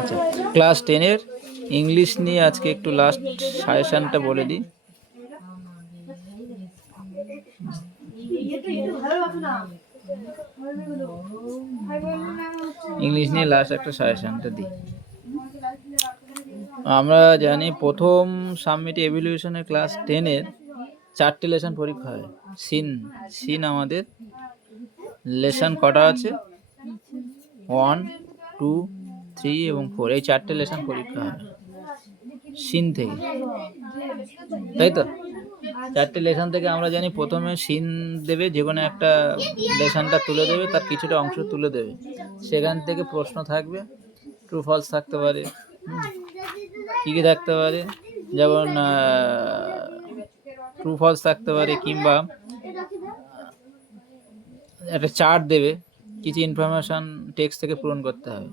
আচ্ছা, class 10-এর English নিয়ে আজকে একটু লাস্ট সাজেশনটা বলে দিই। ইংলিশ নিয়ে লাস্ট একটা সাজেশনটা দিই। আমরা জানি প্রথম সাবমিট এভ্যালুয়েশনের ক্লাস 10-এর 4টে লেসন পরীক্ষা হয়। সিন আমাদের লেসন কটা আছে? 1, 2, 3 এবং 4, এই 4টে লেসন পরীক্ষা হয় সিন থেকে, তাই তো? 4টে লেসন থেকে আমরা জানি প্রথমে সিন দেবে, যে কোনো একটা লেসনটা তুলে দেবে, তার কিছুটা অংশ তুলে দেবে, সেখান থেকে প্রশ্ন থাকবে, ট্রু ফলস থাকতে পারে। কী কী থাকতে পারে? যেমন ট্রু ফলস থাকতে পারে, কিংবা একটা চার্ট দেবে, কিছু ইনফরমেশান টেক্সট থেকে পূরণ করতে হবে।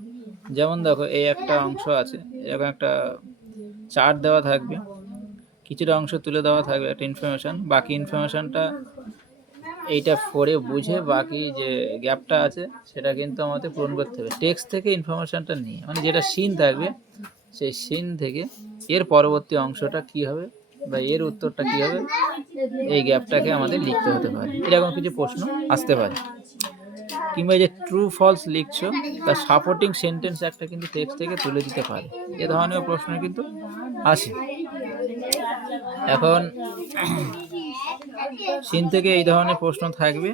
যেমন দেখো, এই একটা অংশ আছে, এরকম একটা চার্ট দেওয়া থাকবে, কিছুটা অংশ তুলে দেওয়া থাকবে, একটা ইনফরমেশান, বাকি ইনফরমেশানটা এইটা পড়ে বুঝে বাকি যে গ্যাপটা আছে সেটা কিন্তু আমাদের পূরণ করতে হবে টেক্সট থেকে ইনফরমেশানটা নিয়ে। মানে যেটা সিন থাকবে সেই সিন থেকে এর পরবর্তী অংশটা কি হবে বা এর উত্তরটা কি হবে, এই গ্যাপটাকে আমাদের লিখতে হতে পারে। এরকম কিছু প্রশ্ন আসতে পারে। কিংবা যে ট্রু ফলস লিখছো তার সাপোর্টিং সেন্টেন্স একটা কিন্তু টেক্সট থেকে তুলে দিতে পারে। এ ধরনের প্রশ্ন কিন্তু আসে। এখন সিন থেকে এই ধরনের প্রশ্ন থাকবে,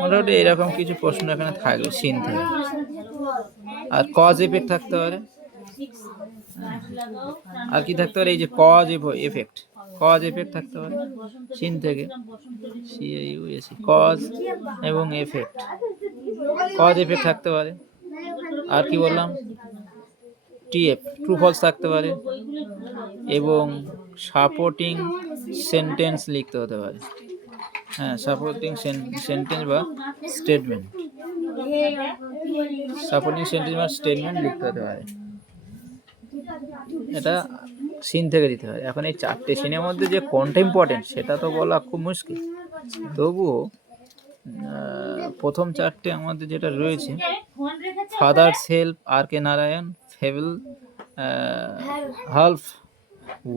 মোটামুটি এরকম কিছু প্রশ্ন এখানে থাকবে সিন থেকে। আর কজ এফেক্ট থাকতে পারে। আর কি থাকতে পারে? এই যে কজ এফেক্ট থাকতে পারে সিন থেকে, কজ এবং এফেক্ট, কজ এফেক্ট থাকতে পারে। আর কি বললাম? টিএফ, ট্রু ফলস থাকতে পারে, এবং সাপোর্টিং সেন্টেন্স লিখতে হতে পারে। হ্যাঁ, সাপোর্টিং সেন্টেন্স বা স্টেটমেন্ট, লিখতে হতে পারে। এটা সিন থেকে দিতে হয়। এখন এই 4টে সিনের মধ্যে যে কোনটা ইম্পর্টেন্ট সেটা তো বলা খুব মুশকিল। তবুও প্রথম 4টে আমাদের যেটা রয়েছে, father's help, R K Narayan, fable, Ralph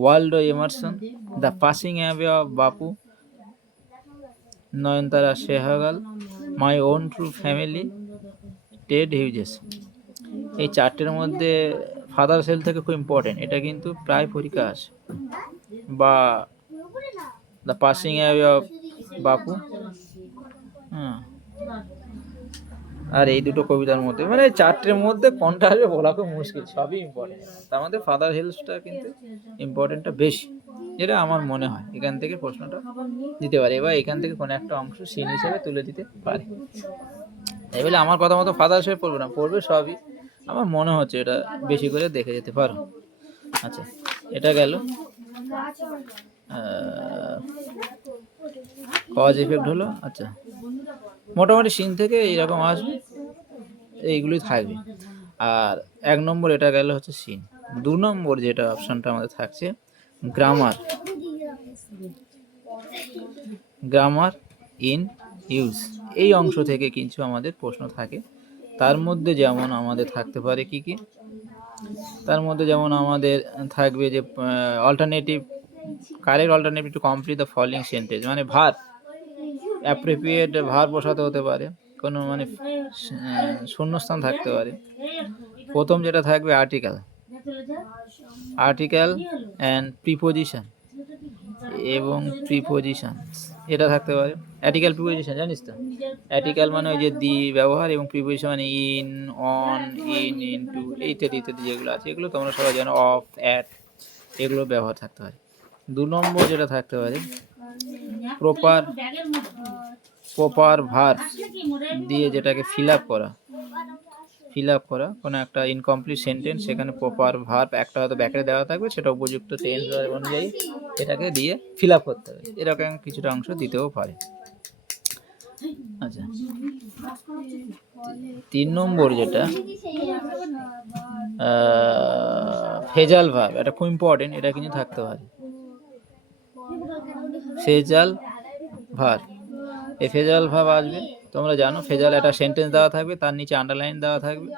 Waldo Emerson, the passing away of Bapu, Nayantara Sahgal, my own true family, Ted Hughes. এই 4টের মধ্যে ফাদার্স হেল্প থেকে খুব ইম্পর্টেন্ট, এটা কিন্তু প্রায় পরীক্ষা আসে, বা দ্য পাসিং অ্যাওয়ে অফ বাপু। আর এই দুটো কবিতার মধ্যে, মানে 4টের মধ্যে কোনটা আসবে বলা খুব মুশকিল, সবই ইম্পর্টেন্ট। তার মধ্যে ফাদার হেল্পসটা কিন্তু ইম্পর্টেন্টটা বেশি, যেটা আমার মনে হয় এখান থেকে প্রশ্নটা দিতে পারে, এবার এখান থেকে কোনো একটা অংশ সিন হিসেবে তুলে দিতে পারে। এই বলে আমার কথা মতো ফাদার হিসেবে পড়বে না, পড়বে সবই। আমার মনে হচ্ছে এটা বেশি করে দেখে যেতে পারো। আচ্ছা, এটা গেল কজ এফেক্ট হলো। আচ্ছা, মোটামুটি সিন থেকে এইরকম আসবে, এইগুলোই থাকবে। আর 1 নম্বর এটা গেল হচ্ছে সিন। 2 নম্বর যেটা অপশনটা আমাদের থাকছে, গ্রামার ইন ইউজ। এই অংশ থেকে কিছু আমাদের প্রশ্ন থাকে। তার মধ্যে যেমন আমাদের থাকতে পারে কি কি, তার মধ্যে যেমন আমাদের থাকবে যে alternative, correct alternative to complete the following sentence, মানে ভার্ব, অ্যাপ্রোপ্রিয়েট ভার্ব বসাতে হতে পারে, কোনো মানে শূন্যস্থান থাকতে পারে। প্রথম যেটা থাকবে আর্টিকেল অ্যান্ড প্রিপোজিশন এবং প্রিপোজিশনস, এটা থাকতে পারে। আর্টিকেল প্রিপোজিশন জানিস তো? আর্টিকেল মানে ওই যে দি ব্যবহার, এবং প্রিপোজিশন মানে ইন, অন, ইনটু ইত্যাদি ইত্যাদি যেগুলো আছে, এগুলো তোমরা সবাই জানো, অফ, অ্যাট, এগুলো ব্যবহার থাকতে পারে। 2 নম্বর যেটা থাকতে পারে, প্রপার ভার্ব দিয়ে যেটাকে ফিল আপ করা, কোনো একটা ইনকমপ্লিট সেন্টেন্স, সেখানে প্রপার ভার্ব একটা হয়তো ব্যাকে দেওয়া থাকবে, সেটা উপযুক্ত টেন্স অনুযায়ী এটাকে দিয়ে ফিল আপ করতে হবে। এরকম কিছুটা অংশ দিতেও পারে। আচ্ছা, 3 নম্বর যেটা ফেজাল ভার্ব, এটা খুব ইম্পর্টেন্ট, এটা কিন্তু থাকতে পারে। ফেজাল ভার্ব, এই ফেজাল ভার্ব আসবে তোমরা জানো ফেজাল একটা সেন্টেন্স দেওয়া থাকবে, তার নিচে আন্ডারলাইন দেওয়া থাকবে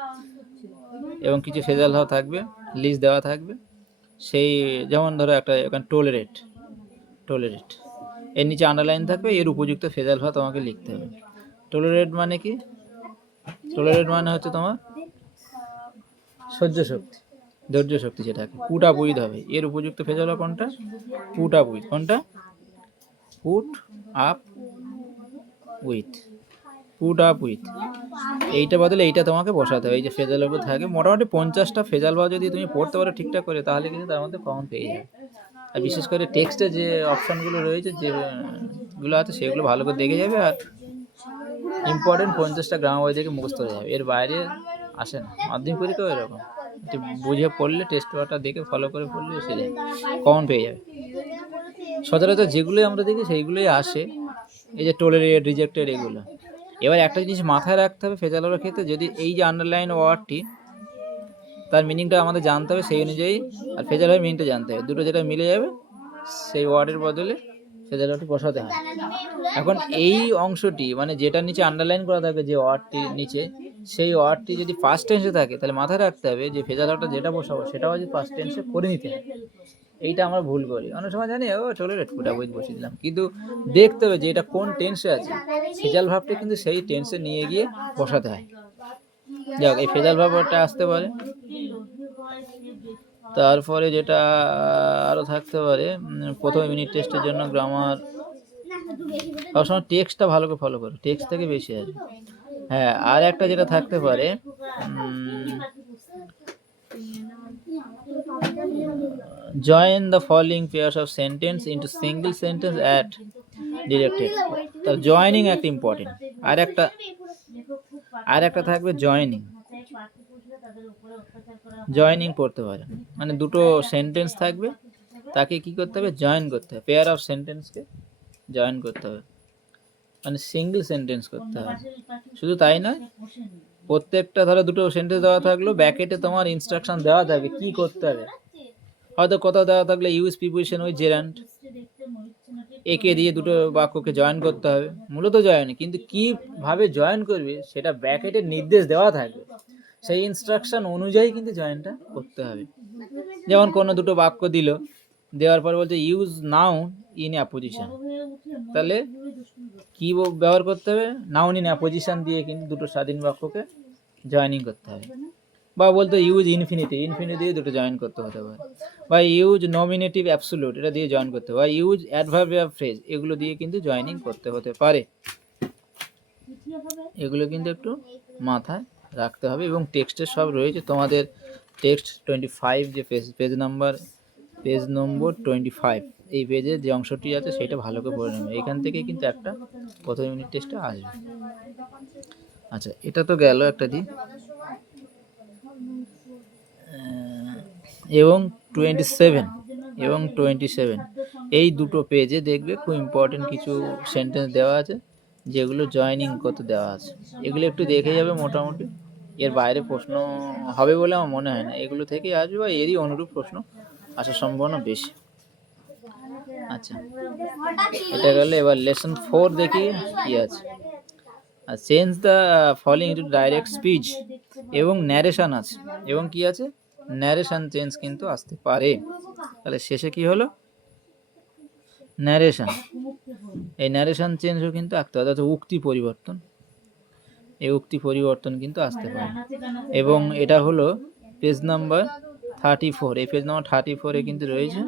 এবং কিছু ফেজাল ভাব থাকবে, লিস্ট দেওয়া থাকবে। সেই যেমন ধরো একটা এখানে টলারেট, এর নিচে আন্ডারলাইন থাকবে, এর উপযুক্ত ফেজাল ভাব তোমাকে লিখতে হবে। টলারেট মানে কি? টলারেট মানে হচ্ছে তোমার সহ্য শক্তি, ধৈর্য শক্তি যেটাকে। পুট আপ উইথ হবে, এর উপযুক্ত ফেজাল ভাব কোনটা? Put up with. কোনটা? Put up with, put up with. এইটা বদলে এইটা তোমাকে বসাতে হবে। এই যে ফেজাল ভাব থাকে মোটামুটি 50টা ফেজাল ভাব যদি তুমি পড়তে পারো ঠিকঠাক করে, তাহলে কিন্তু তার মধ্যে কমন পেয়ে যাবে। আর বিশেষ করে টেক্সটে যে অপশানগুলো রয়েছে, যেগুলো আছে সেগুলো ভালো করে দেখে যাবে। আর ইম্পর্টেন্ট 50টা গ্রামার বই থেকে মুখস্থ হয়ে যাবে, এর বাইরে আসে না। মাধ্যমিক পরীক্ষাও এরকম, একটু বুঝে পড়লে, টেস্ট পেপারটা দেখে ফলো করে পড়লে এসে যায়, কমন পেয়ে যাবে। সচরাচর যেগুলোই আমরা দেখি সেইগুলোই আসে, এই যে টলারেট, রিজেক্টেড, এগুলো। এবার একটা জিনিস মাথায় রাখতে হবে ফেজাল ভাবের ক্ষেত্রে, যদি এই যে আন্ডারলাইন ওয়ার্ডটি, তার মিনিংটা আমাদের জানতে হবে সেই অনুযায়ী, আর ফেজাল ভাবের মিনিংটা জানতে হবে। দুটো যেটা মিলে যাবে সেই ওয়ার্ডের বদলে ফেজাল ভাবটি বসাতে হয়। এখন এই অংশটি মানে যেটার নিচে আন্ডারলাইন করা থাকে যে ওয়ার্ডটির নিচে, সেই ওয়ার্ডটি যদি ফার্স্ট টেন্সে থাকে, তাহলে মাথায় রাখতে হবে যে ফেজাল ভাবটা যেটা বসাবো সেটাও যদি ফার্স্ট টেন্সে করে নিতে হবে। এইটা আমরা ভুল করি অনেক সময়, জানি ও টলারেট পুটা বই বসিয়ে দিলাম, কিন্তু দেখতে হবে যে এটা কোন টেন্সে আছে। ফেজাল ভাবটা কিন্তু সেই টেন্সে নিয়ে গিয়ে বসাতে হয়। যাক, এই ফেজাল ভাবটা আসতে পারে। তারপরে যেটা আরও থাকতে পারে, প্রথম ইউনিট টেস্টের জন্য গ্রামার সবসময় টেক্সটটা ভালো করে ফলো করো, টেক্সট থেকে বেশি আসবে। হ্যাঁ, আর একটা যেটা থাকতে পারে, join the following pairs of sentence into single sentence at directed। তার জয়নিং একটা ইম্পর্টেন্ট। আর একটা থাকবে জয়নিং পড়তে পারে, মানে দুটো সেন্টেন্স থাকবে, তাকে কি করতে হবে? জয়েন করতে হবে। পেয়ার অফ সেন্টেন্সকে জয়েন করতে হবে, মানে সিঙ্গেল সেন্টেন্স করতে হবে। শুধু তাই নয়, প্রত্যেকটা ধরো দুটো সেন্টেন্স দেওয়া থাকলো, ব্যাকেটে তোমার ইনস্ট্রাকশন দেওয়া থাকবে কি করতে হবে। হয়তো কোথাও দেওয়া থাকলে ইউজ প্রিপোজিশন উইথ জেরান্ড, একে দিয়ে দুটো বাক্যকে জয়েন করতে হবে, মূলত জয়েন, কিন্তু কিভাবে জয়েন করবে সেটা ব্র্যাকেটের নির্দেশ দেওয়া থাকবে, সেই ইনস্ট্রাকশন অনুযায়ী কিন্তু জয়েনটা করতে হবে। যেমন কোনো দুটো বাক্য দিল, দেওয়ার পর বলছে ইউজ নাউন ইন অ্যাপোজিশন, তাহলে কি ব্যবহার করতে হবে? নাউন ইন অ্যাপোজিশন দিয়ে কিন্তু দুটো স্বাধীন বাক্যকে জয়েনিং করতে হবে। বা বলতো ইউজ ইনফিনিটি দিয়ে দুটো জয়েন করতে হতে পারে, বা ইউজ নমিনেটিভ অ্যাবসোলিউট, এটা দিয়ে জয়েন করতে হবে, বা ইউজ অ্যাডভার্বিয়াল ফ্রেজ, এগুলো দিয়ে কিন্তু জয়েনিং করতে হতে পারে। এগুলো কিন্তু একটু মাথায় রাখতে হবে। এবং টেক্সটের সব রয়েছে তোমাদের, টেক্সট 25 যে পেজ নম্বর 25, এই পেজে যে অংশটি আছে সেটা ভালো করে পড়ে নেবে। এখান থেকে কিন্তু একটা প্রথম ইউনিট টেস্টে আসবে। আচ্ছা, এটা তো গেল একটা দিক। এবং 27 এই দুটো পেজে দেখবে খুব ইম্পর্টেন্ট কিছু সেন্টেন্স দেওয়া আছে, যেগুলো জয়েনিং করতে দেওয়া আছে। এগুলো একটু দেখে যাবে, মোটামুটি এর বাইরে প্রশ্ন হবে বলে আমার মনে হয় না, এগুলো থেকেই আসবে বা এরই অনুরূপ প্রশ্ন আসার সম্ভাবনা বেশি। আচ্ছা, এটা গেলে এবার লেসন 4 দেখি কি আছে। আর change the following into direct speech, এবং ন্যারেশন আছে, এবং কি আছে? ন্যারেশন চেঞ্জ কিন্তু আসতে পারে। তাহলে শেষে কি হলো? ন্যারেশন। এই ন্যারেশন চেঞ্জও কিন্তু আসতে পারে, অর্থাৎ উক্তি পরিবর্তন, এই উক্তি পরিবর্তন কিন্তু আসতে পারে। এবং এটা হলো পেজ নাম্বার 34। এই পেজ নাম্বার 34-এ কিন্তু রয়েছে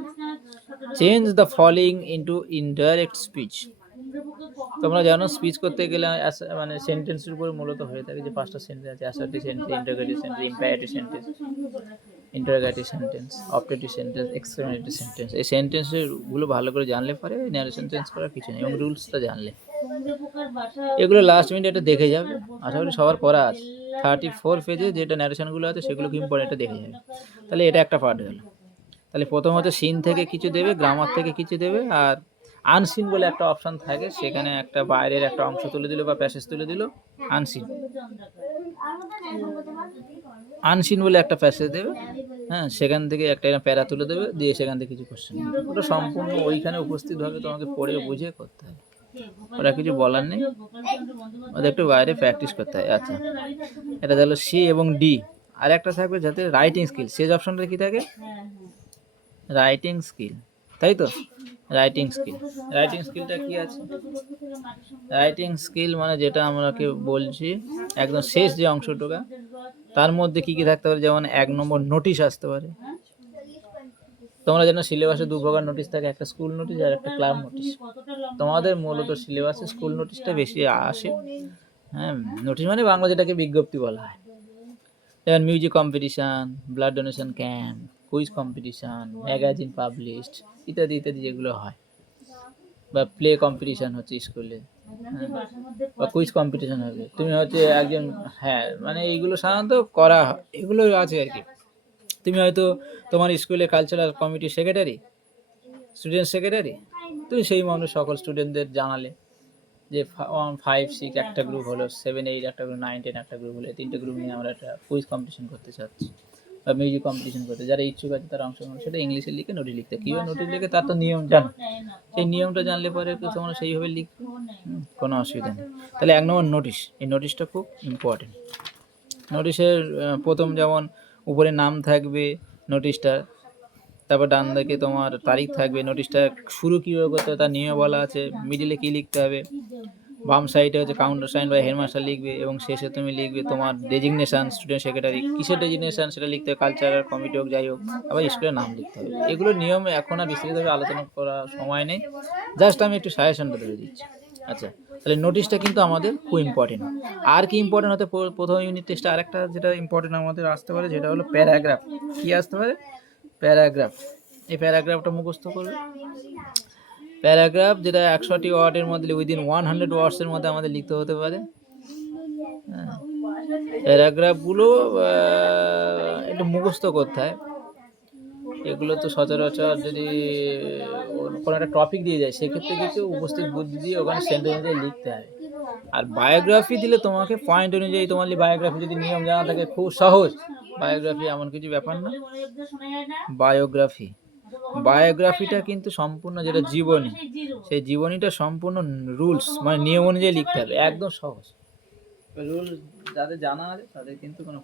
change the following into indirect speech. তোমরা জানো স্পিচ করতে গেলে মানে সেন্টেন্সের উপর মূলত হয়ে থাকে যে 5টা সেন্টেন্স আছে, assertive sentence, interrogative sentence, imperative sentence, interrogative sentence, objective sentence, exclamatory sentence. এই সেন্টেন্সগুলো ভালো করে জানলে পরে ন্যারেশন চেঞ্জ করার কিছু নেই, এবং রুলসটা জানলে এগুলো লাস্ট মিনিটে দেখে যাবে। আশা করি সবার পড়া আছে। 34 পেজে যেটা ন্যারেশনগুলো আছে সেগুলো কি ইম্পর্টেন্ট দেখে যাবে। তাহলে এটা একটা পার্ট গেল। তাহলে প্রথম হচ্ছে সিন থেকে কিছু দেবে, গ্রামার থেকে কিছু দেবে, আর আনসিন বলে একটা অপশন থাকে, সেখানে একটা বাইরের একটা অংশ তুলে দিল বা প্যাসেজ তুলে দিল, আনসিন বলে একটা প্যাসেজ দেবে। হ্যাঁ, সেখান থেকে একটা প্যারা তুলে দেবে, দিয়ে সেখান থেকে কিছু কোশ্চেন, ওটা সম্পূর্ণ ওইখানে উপস্থিতভাবে তোমাকে পড়ে বুঝে করতে হবে। ওরা কিছু বলার নেই, ওদের একটু বাইরে প্র্যাকটিস করতে হয়। আচ্ছা, এটা হলো সি এবং ডি। আর একটা থাকবে যাতে রাইটিং স্কিল, শেষ অপশনটা কি থাকে, রাইটিং স্কিল, তাই তো? রাইটিং স্কিল, রাইটিং স্কিলটা কি আছে? রাইটিং স্কিল মানে যেটা আমরাকে বলছি একদম শেষ যে অংশটুকু, তার মধ্যে কি কি থাকতে পারে, যেমন 1 নম্বর নোটিশ আসতে পারে। তোমরা জানো সিলেবাসে 2 প্রকার নোটিশ থাকে, একটা স্কুল নোটিশ আর একটা ক্লাব নোটিশ। তোমাদের মূলত সিলেবাসে স্কুল নোটিশটা বেশি আসে। হ্যাঁ, নোটিশ মানে বাংলা যেটাকে বিজ্ঞপ্তি বলা হয়। যেমন music competition, blood donation camp, quiz competition, magazine published ইত্যাদি ইত্যাদি যেগুলো হয়, বা প্লে কম্পিটিশান হচ্ছে স্কুলে, বা কুইজ কম্পিটিশান হবে, তুমি হচ্ছে একজন, হ্যাঁ মানে এইগুলো সাধারণত করা হয়, এগুলো আছে আর কি। তুমি হয়তো তোমার স্কুলে কালচারাল কমিটির সেক্রেটারি, স্টুডেন্ট সেক্রেটারি, তুমি সেই মানুষ সকল স্টুডেন্টদের জানালে যে 1, 5, 6 একটা গ্রুপ হলো, 7, 8 একটা গ্রুপ, 9, 10 একটা গ্রুপ হলো, 3টে গ্রুপ নিয়ে আমরা একটা কুইজ কম্পিটিশন করতে চাচ্ছি বা মিউজিক কম্পিটিশন করতে, যারা ইচ্ছুক আছে তারা অংশগ্রহণ, সেটা ইংলিশে লিখে নোটিশ লিখতে। কীভাবে নোটিশ লিখে তার তো নিয়ম জানো, সেই নিয়মটা জানলে পরে তোমরা সেইভাবে লিখবে, কোনো অসুবিধা নেই। তাহলে 1 নম্বর নোটিশ, এই নোটিশটা খুব ইম্পর্টেন্ট। নোটিশের প্রথম যেমন উপরে নাম থাকবে নোটিশটা, তারপর ডান দিকে তোমার তারিখ থাকবে, নোটিশটা শুরু কীভাবে করতে হবে তার নিয়ম বলা আছে, মিডিলে কী লিখতে হবে, বাম সাইডে হচ্ছে কাউন্টার সাইন বা হেডমাস্টার লিখবে, এবং শেষে তুমি লিখবে তোমার ডেজিগনেশান, স্টুডেন্ট সেক্রেটারি, কিসের ডেজিগনেশান সেটা লিখতে হবে, কালচারাল কমিটি হোক যাই হোক, আবার স্কুলের নাম লিখতে হবে। এগুলো নিয়ম এখন আর বিস্তারিতভাবে আলোচনা করার সময় নেই, জাস্ট আমি একটু সাজেশনটা ধরে দিচ্ছি। আচ্ছা, তাহলে নোটিশটা কিন্তু আমাদের খুব ইম্পর্টেন্ট। আর কি ইম্পর্টেন্ট হতে, প্রথম ইউনিট টেস্টে আরেকটা যেটা ইম্পর্টেন্ট আমাদের আসতে পারে, যেটা হলো প্যারাগ্রাফ। কি আসতে পারে? প্যারাগ্রাফ। এই প্যারাগ্রাফটা মুখস্থ করবে। প্যারাগ্রাফ যেটা 100টি ওয়ার্ডের মধ্যে, উইদিন 100 ওয়ার্ডসের মধ্যে আমাদের লিখতে হতে পারে। হ্যাঁ, প্যারাগ্রাফগুলো একটু মুখস্থ করতে হয়। এগুলো তো সচরাচর যদি কোনো একটা টপিক দিয়ে যায়, সেক্ষেত্রে কিন্তু উপস্থিত বুদ্ধি দিয়ে ওখানে সেন্টেন্স অনুযায়ী লিখতে হয়। আর বায়োগ্রাফি দিলে তোমাকে পয়েন্ট অনুযায়ী, তোমার বায়োগ্রাফি যদি নিয়ম জানা থাকে, খুব সহজ। বায়োগ্রাফি এমন কিছু ব্যাপার না। বায়োগ্রাফি, বায়োগ্রাফিটা কিন্তু সম্পূর্ণ যেটা জীবনী, সেই জীবনীটা সম্পূর্ণ রুলস মানে নিয়ম অনুযায়ী লিখতে হবে, একদম সহজ। রুল যাদের জানা আছে তাদের কিন্তু কোনো,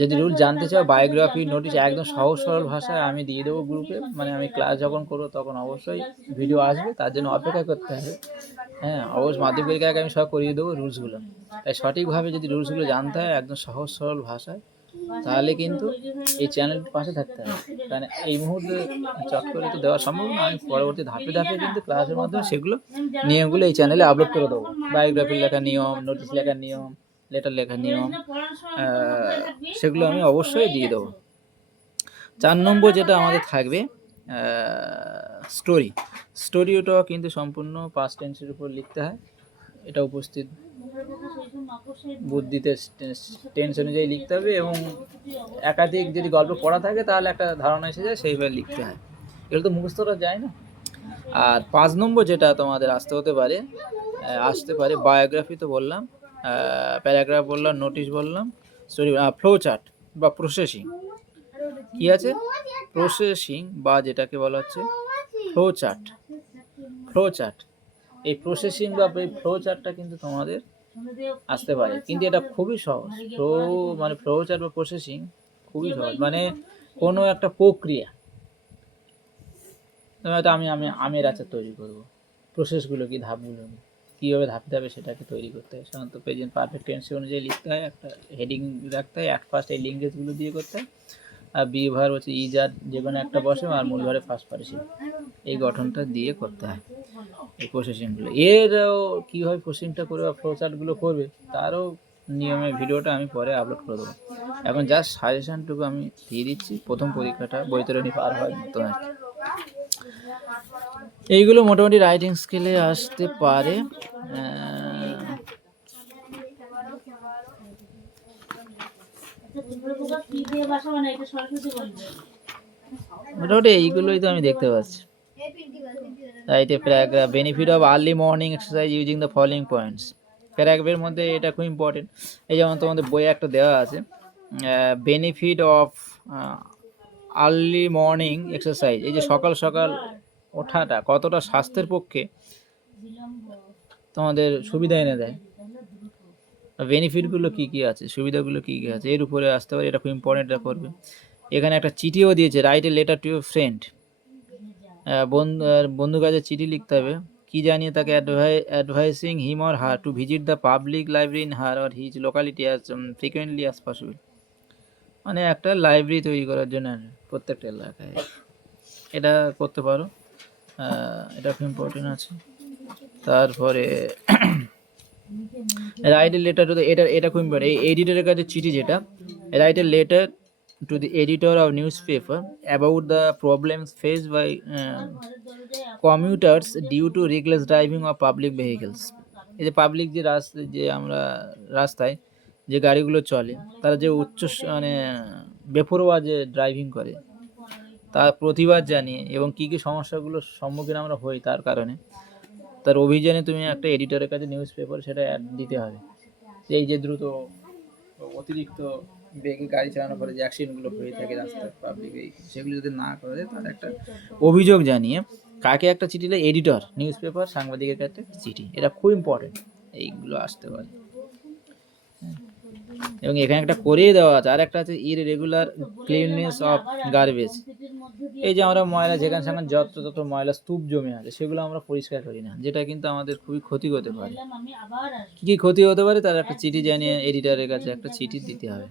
যদি রুল জানতে চাও, বায়োগ্রাফি নোটিশ একদম সহজ সরল ভাষায় আমি দিয়ে দেবো গ্রুপে, মানে আমি ক্লাস যখন করবো তখন অবশ্যই ভিডিও আসবে, তার জন্য অপেক্ষা করতে হবে। হ্যাঁ, অবশ্যই মাধ্যমিক পরীক্ষার আগে আমি সব করিয়ে দেবো রুলসগুলো। তাই সঠিকভাবে যদি রুলসগুলো জানতে হয় একদম সহজ সরল ভাষায়, তাহলে কিন্তু এই চ্যানেলটির পাশে থাকতে হবে। কারণ এই মুহূর্তে চট করে তো দেওয়া সম্ভব না, আমি পরবর্তী ধাপে ধাপে কিন্তু ক্লাসের মাধ্যমে সেগুলো নিয়মগুলো এই চ্যানেলে আপলোড করে দেবো। বায়োগ্রাফির লেখার নিয়ম, নোটিশ লেখার নিয়ম, লেটার লেখার নিয়ম, সেগুলো আমি অবশ্যই দিয়ে দেবো। 4 নম্বর যেটা আমাদের থাকবে স্টোরি। স্টোরিটাও কিন্তু সম্পূর্ণ পাস্ট টেন্সের উপর লিখতে হয়। এটা উপস্থিত বুদ্ধিতে টেন্স অনুযায়ী লিখতে হবে, এবং একাধিক যদি গল্প পড়া থাকে তাহলে একটা ধারণা এসে যায়, সেইভাবে লিখতে হয়। এগুলো তো মুখস্থ করা যায় না। আর 5 নম্বর যেটা তোমাদের আসতে পারে বায়োগ্রাফি তো বললাম, প্যারাগ্রাফ বললাম, নোটিশ বললাম, স্টোরি, ফ্লো চার্ট বা প্রসেসিং। কি আছে? প্রসেসিং, বা যেটাকে বলা হচ্ছে ফ্লো চার্ট। ফ্লো চার্ট, এই প্রসেসিং বা এই ফ্লো চার্টটা কিন্তু তোমাদের আসতে পারে, কিন্তু এটা খুবই সহজ। ফ্লো চার্ট বা প্রসেসিং খুবই সহজ, মানে কোনো একটা প্রক্রিয়া, হয়তো আমি আমের আচার তৈরি করবো, প্রসেসগুলো কি, ধাপগুলো কীভাবে ধাপে ধাপে সেটাকে তৈরি করতে হয়, সাধারণত প্রেজেন্ট পারফেক্ট টেন্স অনুযায়ী লিখতে হয়, একটা হেডিং রাখতে হয়, অ্যাট ফার্স্ট এই লিঙ্কেজগুলো দিয়ে করতে হয়, আর বি ভার হচ্ছে ইজ আর যে কোনো একটা বসে, আর মূল ভারে ফার্স্ট পার্টিসিপল, এই গঠনটা দিয়ে করতে হয় এই প্রসেসিংগুলো। এরও কীভাবে প্রসেসিংটা করবে বা ফ্লো চার্টগুলো করবে তারও নিয়মের ভিডিওটা আমি পরে আপলোড করে দেবো। এখন জাস্ট সাজেশানটুকু আমি দিয়ে দিচ্ছি, প্রথম পরীক্ষাটা বৈতরণী পার হয় মতো আর কি। এইগুলো মোটামুটি রাইটিং স্কিলে আসতে পারে। মোটামুটি এইগুলোই তো আমি দেখতে পাচ্ছি। Write a paragraph, benefit of early morning exercise using the following points. প্যারাগ্রাফের মধ্যে এটা খুব ইম্পর্টেন্ট। এই যেমন তোমাদের বইয়ে একটা দেওয়া আছে, benefit of early morning exercise. এই যে সকাল সকাল ওঠাটা কতটা স্বাস্থ্যের পক্ষে তোমাদের সুবিধা এনে দেয়। বেনিফিটগুলো কী কী আছে, সুবিধাগুলো কী কী আছে, এর উপরে আসতে পারে, এটা খুব ইম্পর্টেন্ট, এটা করবে। এখানে একটা চিঠিও দিয়েছে, write a letter to your friend. বন্ধুর কাছে চিঠি লিখতে হবে, কি জানিয়ে তাকে advising him or her to visit the public library in her or his locality as frequently as possible. মানে একটা লাইব্রেরি তৈরি করার জন্য প্রত্যেকটা এলাকায় এটা করতে পারো, এটা খুব ইম্পর্টেন্ট আছে। তারপরে write a letter to the, এটা খুব ইম্পর্টেন্ট, এই এডিটরের কাছে চিঠি যেটা, write a letter to the editor of newspaper about the problems faced by commuters due to reckless driving of public vehicles. এই যে পাবলিক যে যে আমরা রাস্তায় যে গাড়িগুলো চলে, তারা যে মানে বেপরোয়া যে ড্রাইভিং করে, তার প্রতিবাদ জানিয়ে এবং কী কী সমস্যাগুলোর সম্মুখীন আমরা হই তার কারণে, তার অভিযানে তুমি একটা এডিটরের কাছে নিউজ পেপার সেটা অ্যাড দিতে হবে। এই যে দ্রুত অতিরিক্ত বেগে গাড়ি চালানোর ফলে যে অ্যাক্সিডেন্টগুলো হয়ে থাকে রাস্তায় পাবলিক ভেহিকেল, সেগুলো যদি না করা যায় তার একটা অভিযোগ জানিয়ে কাকে একটা চিঠি, এডিটর নিউজ পেপার, সাংবাদিকের কাছে চিঠি, এটা খুব ইম্পর্টেন্ট, এইগুলো আসতে পারে। এবং এখানে একটা করিয়ে দেওয়া আছে, আর একটা আছে ইররেগুলার ক্লিননেস অফ গার্বেজ। এই যে আমরা ময়লা যেখানে সেখানে যত ময়লা স্তূপ জমে আছে সেগুলো আমরা পরিষ্কার করি না, যেটা কিন্তু আমাদের খুবই ক্ষতি হতে পারে। কী ক্ষতি হতে পারে তার একটা চিঠি জানিয়ে এডিটরের কাছে একটা চিঠি দিতে হবে।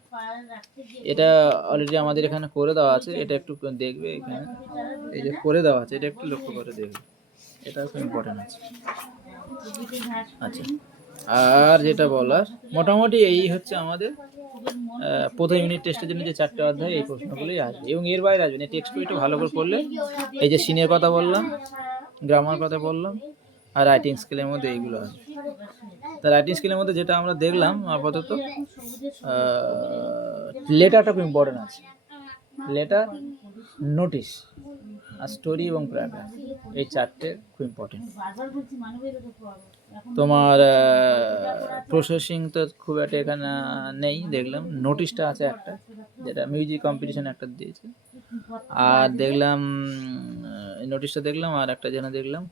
এটা অলরেডি আমাদের এখানে করে দেওয়া আছে, এটা একটু দেখবে, এখানে এই যে করে দেওয়া আছে, এটা একটু লক্ষ্য করে দেখবে, এটা খুব ইম্পর্টেন্ট আছে। আচ্ছা, আর যেটা বলার মোটামুটি এই হচ্ছে আমাদের প্রথম ইউনিট টেস্টের জন্য যে 4টে অধ্যায়, এই প্রশ্নগুলোই আসবে এবং এর বাইরে আসবে না। টেক্সট বইটা ভালো করে পড়লে, এই যে সিনের কথা বললাম, গ্রামার কথা বললাম, আর রাইটিং স্কিলের মধ্যে এইগুলো আসবে। তা রাইটিং স্কিলের মধ্যে যেটা আমরা দেখলাম আপাতত, লেটারটা খুব ইম্পর্টেন্ট আছে, লেটার, নোটিশ, আর স্টোরি এবং প্যারাগ্রাফ, এই 4টে খুব ইম্পর্টেন্ট। তোমার প্রসেসিং তো খুব একটা এখানে নেই, দেখলাম নোটিশটা আছে একটা, যেটা মিউজিক কম্পিটিশন একটা দিয়েছে, আর দেখলাম নোটিশটা দেখলাম, আর একটা যেন দেখলাম,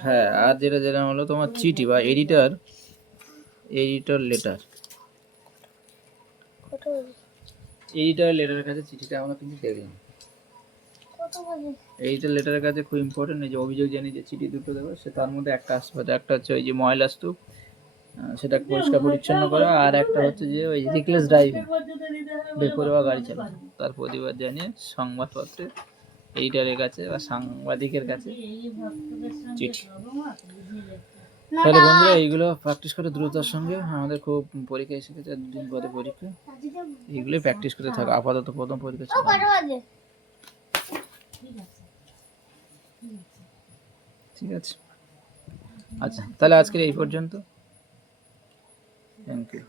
হ্যাঁ, আর যেটা হলো তোমার চিঠি বা এডিটর লেটার, লেটারের কাছে চিঠিটা আমরা কিন্তু দেখলাম। এইটা লেটারের কাছে খুব ইম্পর্টেন্ট, এই যে অভিযোগ জানিয়ে যে চিঠি দুটো দেবে, সে তার মধ্যে একটা আসবে, একটা হচ্ছে ওই যে ময়লা স্তূপ, সেটা পরিষ্কার পরিচ্ছন্ন করা, আর একটা হচ্ছে যে ওই রিকলেস ড্রাইভিং, বেপরোয়া গাড়ি চালানো, তার প্রতিবাদ জানিয়ে সংবাদপত্রে এডিটরের কাছে বা সাংবাদিকের কাছে চিঠি। তাহলে বন্ধুরা এইগুলো প্র্যাকটিস করে দ্রুততার সঙ্গে, আমাদের খুব পরীক্ষা এসে গেছে, 2 দিন পরে পরীক্ষা, এইগুলোই প্র্যাকটিস করতে থাকো। আপাতত প্রথম পরীক্ষা ছিল। ঠিক আছে, আচ্ছা তাহলে আজকের এই পর্যন্ত, থ্যাংক ইউ।